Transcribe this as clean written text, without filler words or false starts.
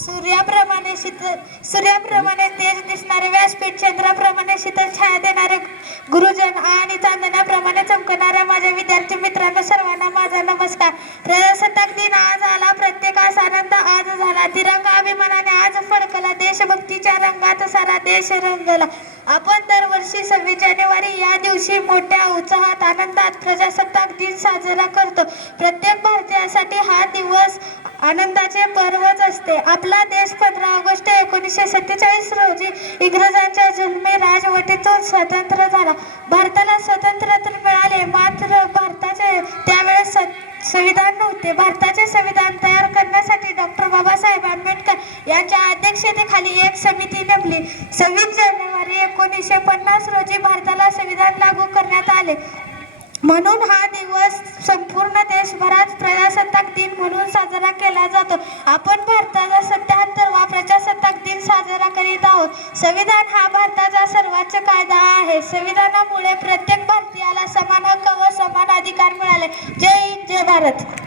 सूर्याप्रमाणे तेज दिसणारे व्यासपीठ, चंद्राप्रमाणे शीतल छाया देणारे गुरुजन आणि चांदण्याप्रमाणे चमकणाऱ्या माझ्या विद्यार्थी मित्रांनो, सर्वांना माझा नमस्कार. प्रजासत्ताक दिन आज आला, प्रत्येकास आनंद आज झाला. तिरंगा अभिमानाने आज फडकला, देशभक्तीच्या रंगात सारा देश रंगला. आपण दरवर्षी 26 जानेवारी या दिवशी मोठ्या उत्साहात आनंदात प्रजासत्ताक दिन साजरा करतो. प्रत्येक भारतीयासाठी हा दिवस आनंदाचे पर्वच असते. आपला देश 15 ऑगस्ट 1947 रोजी इंग्रजांच्या जुलमी राजवटीतून स्वतंत्र झाला. भारताला स्वातंत्र्य तर मिळाले, मात्र भारताचे त्यावेळेस संविधान नव्हते. भारताचे संविधान तयार करण्यासाठी डॉक्टर बाबासाहेब आंबेडकर यांच्या अध्यक्षतेखाली एक समिती नेमली. 26 जानेवारी 1950 रोजी भारताला संविधान लागू करण्यात आले. म्हणून हा दिवस संपूर्ण देशभरात प्रजासत्ताक दिन म्हणून साजरा केला जातो. आपण भारताचा 77वा प्रजासत्ताक दिन साजरा करीत आहोत. संविधान हा भारताचा सर्वोच्च कायदा आहे. संविधानामुळे प्रत्येक भारतीयाला समान हक्क व समान अधिकार मिळाले. जय हिंद, जय भारत.